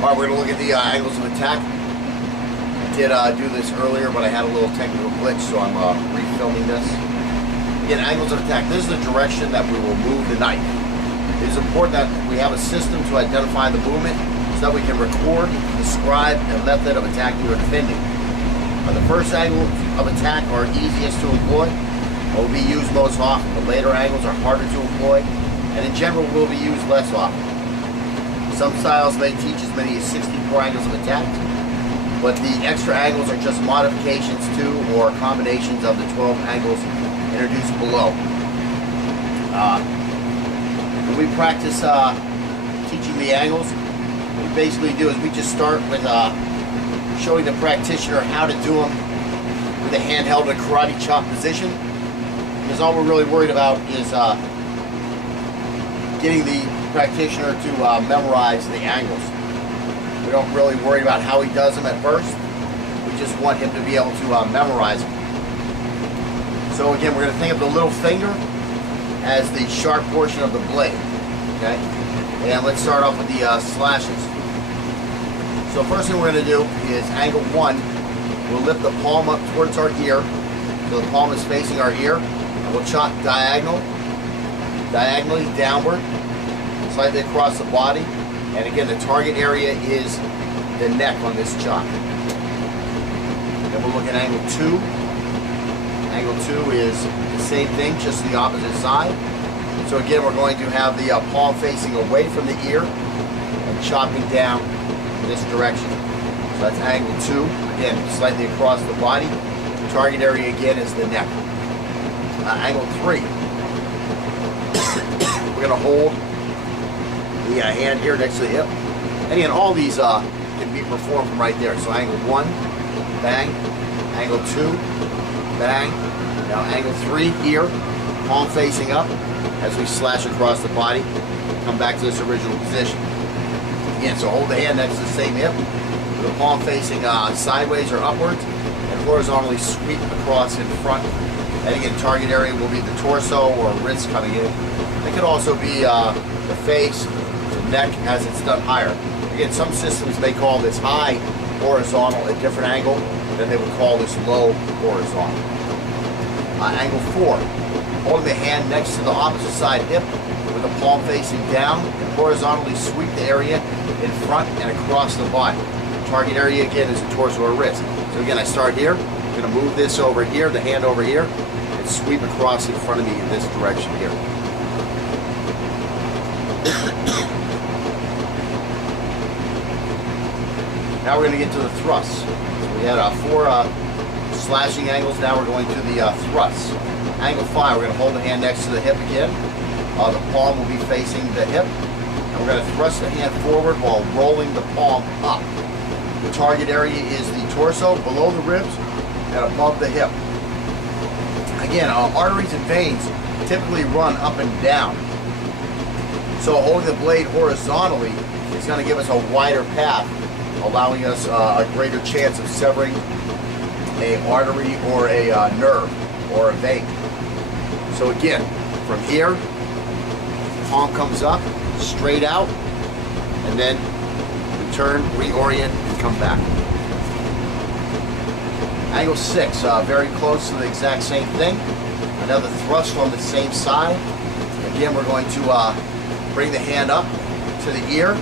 Alright, we're going to look at the angles of attack. I did do this earlier, but I had a little technical glitch, so I'm refilming this. Again, angles of attack. This is the direction that we will move the knife. It is important that we have a system to identify the movement so that we can record, describe the method of attacking or defending. The first angle of attack are easiest to employ, will be used most often. The later angles are harder to employ, and in general will be used less often. Some styles may teach as many as 64 angles of attack, but the extra angles are just modifications to or combinations of the 12 angles introduced below. When we practice teaching the angles, what we basically do is we just start with showing the practitioner how to do them with a handheld in a karate chop position, because all we're really worried about is getting the practitioner to memorize the angles. We don't really worry about how he does them at first. We just want him to be able to memorize them. So again, we're going to think of the little finger as the sharp portion of the blade. Okay, and let's start off with the slashes. So first thing we're going to do is angle 1. We'll lift the palm up towards our ear, so the palm is facing our ear, and we'll chop diagonally downward, slightly across the body, and again the target area is the neck on this chop. Then we'll look at angle 2. Angle 2 is the same thing, just the opposite side. So again, we're going to have the palm facing away from the ear and chopping down in this direction. So that's angle 2. Again, slightly across the body. The target area again is the neck. Angle 3. We're going to hold the hand here next to the hip. And again, all these can be performed from right there. So angle 1, bang. Angle 2, bang. Now angle 3 here, palm facing up as we slash across the body. Come back to this original position. Again, so hold the hand next to the same hip, with the palm facing sideways or upwards, and horizontally sweep across in front. And again, target area will be the torso or wrist coming in. It could also be the face, the neck as it's done higher. Again, some systems may call this high horizontal a different angle than they would call this low horizontal. Angle 4, holding the hand next to the opposite side hip with the palm facing down and horizontally sweep the area in front and across the body. Target area again is the torso or wrist. So again, I start here, I'm going to move this over here, the hand over here, and sweep across in front of me in this direction here. Now we're going to get to the thrusts. So we had 4 slashing angles. Now we're going to the thrusts. Angle 5, we're going to hold the hand next to the hip again. The palm will be facing the hip. And we're going to thrust the hand forward while rolling the palm up. The target area is the torso, below the ribs, and above the hip. Again, arteries and veins typically run up and down. So holding the blade horizontally is going to give us a wider path, allowing us a greater chance of severing an artery or a nerve or a vein. So again, from here, palm comes up, straight out, and then we turn, reorient, and come back. Angle 6, very close to the exact same thing. Another thrust on the same side. Again, we're going to bring the hand up to the ear,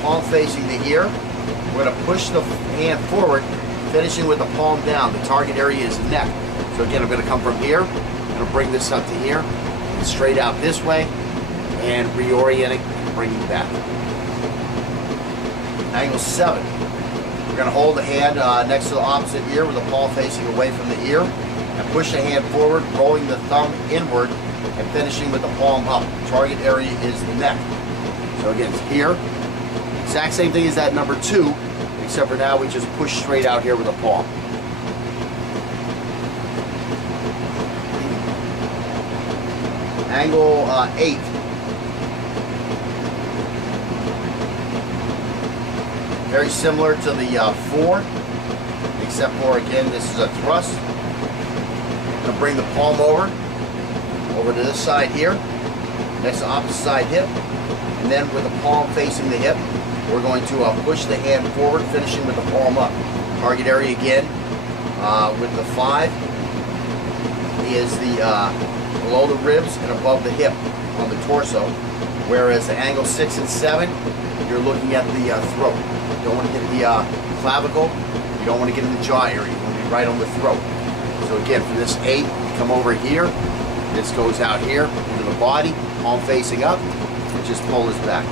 palm facing the ear. We're going to push the hand forward, finishing with the palm down. The target area is neck. So again, I'm going to come from here. I'm going to bring this up to here, and straight out this way, and reorienting and bringing back. Angle 7. We're going to hold the hand next to the opposite ear with the palm facing away from the ear, and push the hand forward, rolling the thumb inward, and finishing with the palm up. The target area is the neck. So again, it's here. Exact same thing as that number 2, except for now we just push straight out here with the palm. Angle 8. Very similar to the 4, except for again this is a thrust. I'm going to bring the palm over to this side here, next to opposite side hip, and then with the palm facing the hip, we're going to push the hand forward, finishing with the palm up. Target area again with the 5 is the below the ribs and above the hip on the torso, whereas the angle 6 and 7, you're looking at the throat. You don't want to hit the clavicle, you don't want to get in the jaw area, you want to be right on the throat. So again, for this 8, come over here, this goes out here into the body, palm facing up, and just pull this back.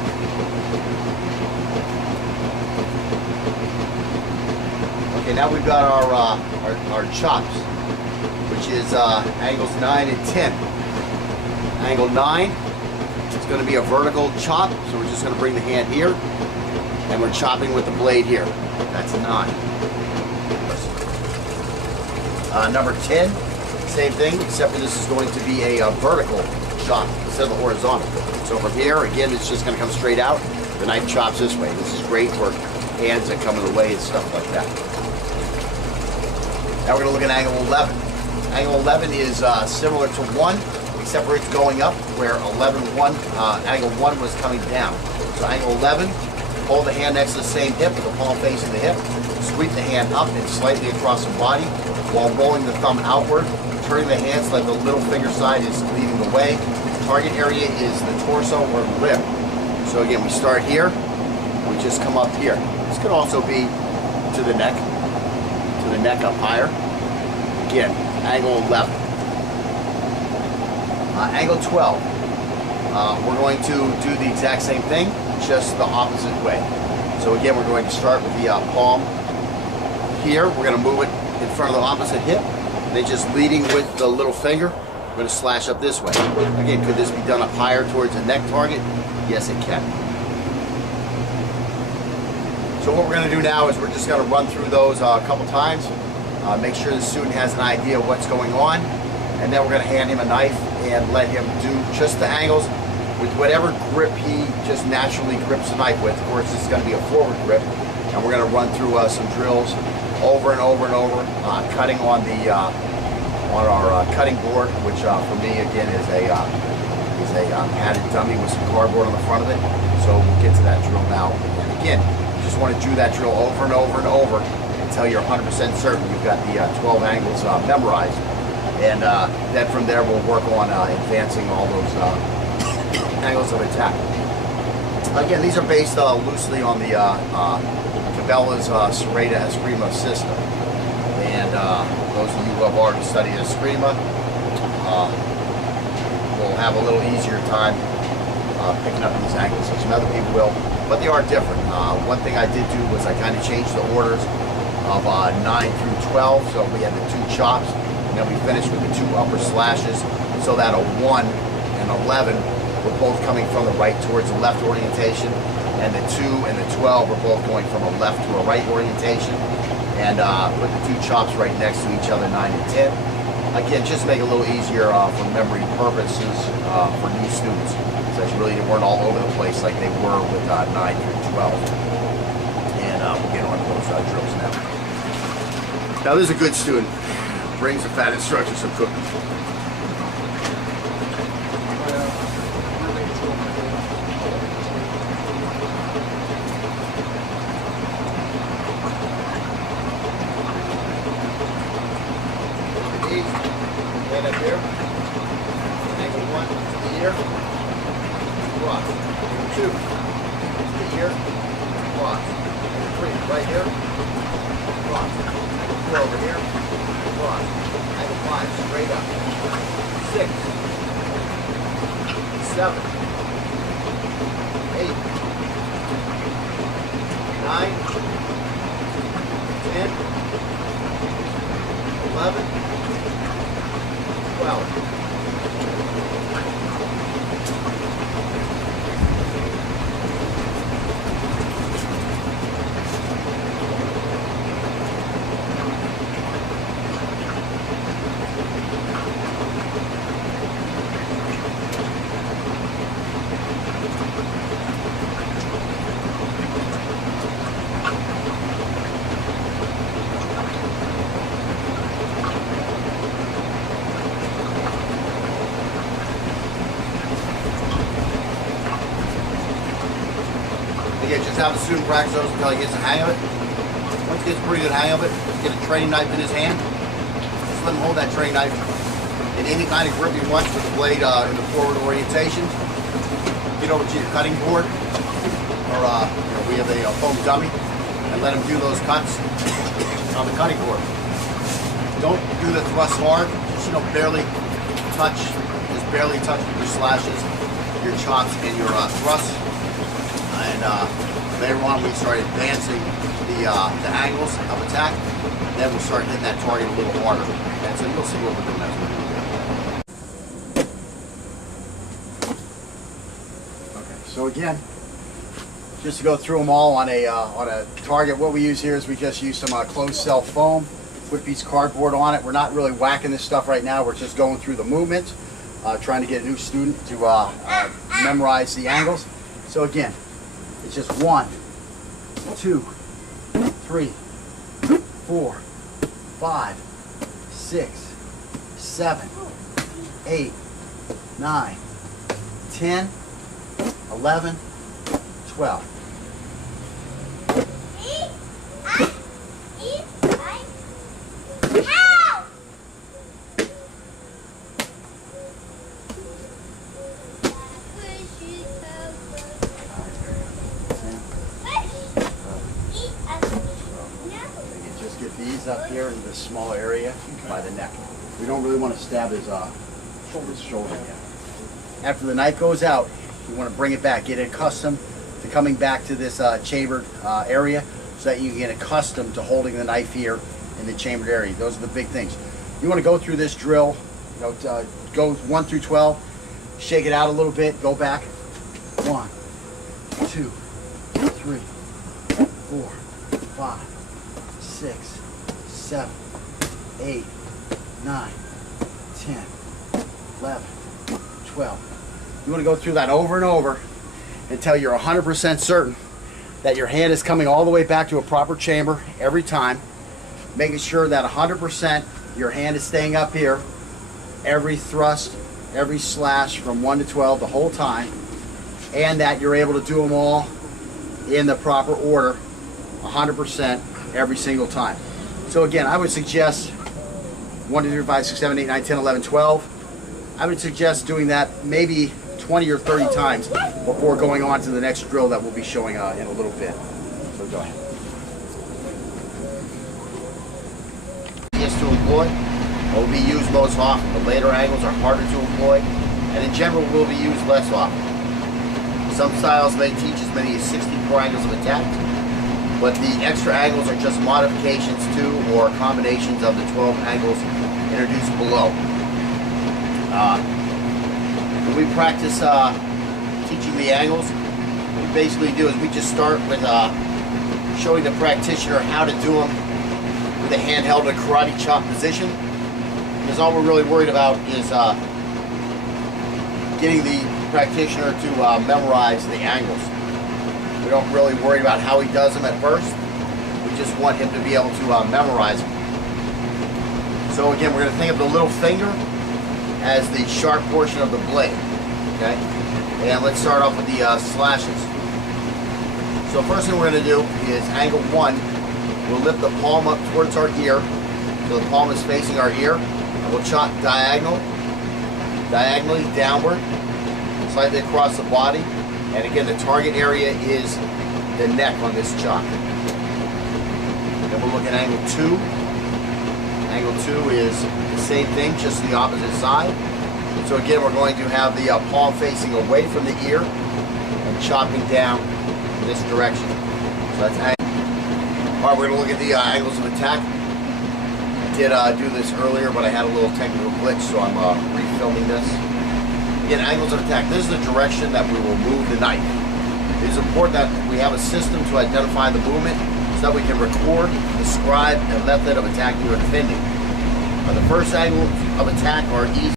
Okay, now we've got our chops, which is angles 9 and 10. Angle 9, it's going to be a vertical chop, so we're just going to bring the hand here, and we're chopping with the blade here. That's 9. Number 10, same thing, except for this is going to be a vertical chop instead of the horizontal. So from here, again, it's just going to come straight out. The knife chops this way. This is great for hands that come in the way and stuff like that. Now we're going to look at angle 11. Angle 11 is similar to 1, except for it's going up, where angle 1 was coming down. So angle 11, hold the hand next to the same hip with the palm facing the hip, sweep the hand up and slightly across the body while rolling the thumb outward, turning the hand so that the little finger side is leading the way. Target area is the torso or rib. So again, we start here, we just come up here. This could also be to the neck up higher. Again, angle 11. Angle 12, we're going to do the exact same thing, just the opposite way. So again, we're going to start with the palm here. We're going to move it in front of the opposite hip, and then just leading with the little finger, we're going to slash up this way. Again, could this be done up higher towards the neck target? Yes, it can. So what we're going to do now is we're just going to run through those a couple times, make sure the student has an idea of what's going on, and then we're going to hand him a knife and let him do just the angles with whatever grip he just naturally grips the knife with. Of course, this is going to be a forward grip, and we're going to run through some drills over and over and over, cutting on the our cutting board, which for me again is a padded dummy with some cardboard on the front of it. So we'll get to that drill now. And again, you just want to do that drill over and over and over until you're 100% certain you've got the 12 angles memorized. And then from there we'll work on advancing all those angles of attack. Again, these are based loosely on the Cabela's Serrata Eskrima system. And those of you who have already studied Eskrima will have a little easier time picking up these angles. Some other people will, but they are different. One thing I did do was I kind of changed the orders of 9 through 12. So we had the 2 chops, and then we finished with the 2 upper slashes, so that a 1 and 11 were both coming from the right towards the left orientation, and the 2 and the 12 were both going from a left to a right orientation. And put the 2 chops right next to each other, 9 and 10. Again, just make it a little easier for memory purposes for new students, since really they weren't all over the place like they were with 9 through 12. And we'll get on to those drills now. Now this is a good student. Brings a fat instructor some cooking. Stand up here. Angle 1 to the ear. Cross. Angle 2 to the ear. Cross. Angle 3 right here. Cross. Angle 4 over here. Cross. Angle 5 straight up. 6. 7. 8. 9. 10. 11. 12. just have the student practice those until he gets a hang of it. Once he gets a pretty good hang of it, get a training knife in his hand. Just let him hold that training knife in any kind of grip he wants with the blade in the forward orientation. Get over to your cutting board, or we have a foam dummy, and let him do those cuts on the cutting board. Don't do the thrust hard, just barely touch, your slashes, your chops, and your thrusts. And later on, we start advancing the angles of attack. Then we'll start hitting that target a little harder. And so you'll see what we're doing next. Okay, so again, just to go through them all on a target, what we use here is we just use some closed cell foam, put a piece of cardboard on it. We're not really whacking this stuff right now. We're just going through the movement, trying to get a new student to memorize the angles. So again, it's just 1, 2, 3, 4, 5, 6, 7, 8, 9, 10, 11, 12. Up here in this small area by the neck. We don't really want to stab his shoulder yet. After the knife goes out, you want to bring it back, get accustomed to coming back to this chambered area so that you can get accustomed to holding the knife here in the chambered area. Those are the big things. You want to go through this drill, go 1 through 12, shake it out a little bit, go back. 1, 2, 3, 4, 5, 6, 7, 8, 9, 10, 11, 12. You want to go through that over and over until you're 100% certain that your hand is coming all the way back to a proper chamber every time, making sure that 100% your hand is staying up here, every thrust, every slash from 1 to 12 the whole time, and that you're able to do them all in the proper order 100% every single time. So again, I would suggest 1, 2, 3, 4, 5, 6, 7, 8, 9, 10, 11, 12. I would suggest doing that maybe 20 or 30 times before going on to the next drill that we'll be showing in a little bit. So go ahead. Easiest to employ, will be used most often. The later angles are harder to employ, and in general will be used less often. Some styles may teach as many as 64 angles of attack, but the extra angles are just modifications to or combinations of the 12 angles introduced below. When we practice teaching the angles, what we basically do is we just start with showing the practitioner how to do them with a hand held in a karate chop position, because all we're really worried about is getting the practitioner to memorize the angles. We don't really worry about how he does them at first. We just want him to be able to memorize them. So again, we're going to think of the little finger as the sharp portion of the blade. Okay? And let's start off with the slashes. So first thing we're going to do is angle 1. We'll lift the palm up towards our ear. So the palm is facing our ear. And we'll chop diagonally downward, slightly across the body. And again, the target area is the neck on this chop. Then we'll look at angle 2. Angle 2 is the same thing, just the opposite side. So again, we're going to have the palm facing away from the ear and chopping down in this direction. So that's angle. All right, we're going to look at the angles of attack. I did do this earlier, but I had a little technical glitch, so I'm refilming this. Again, angles of attack. This is the direction that we will move the knife. It is important that we have a system to identify the movement so that we can record, describe, a method of attacking or defending. The first angle of attack are easy.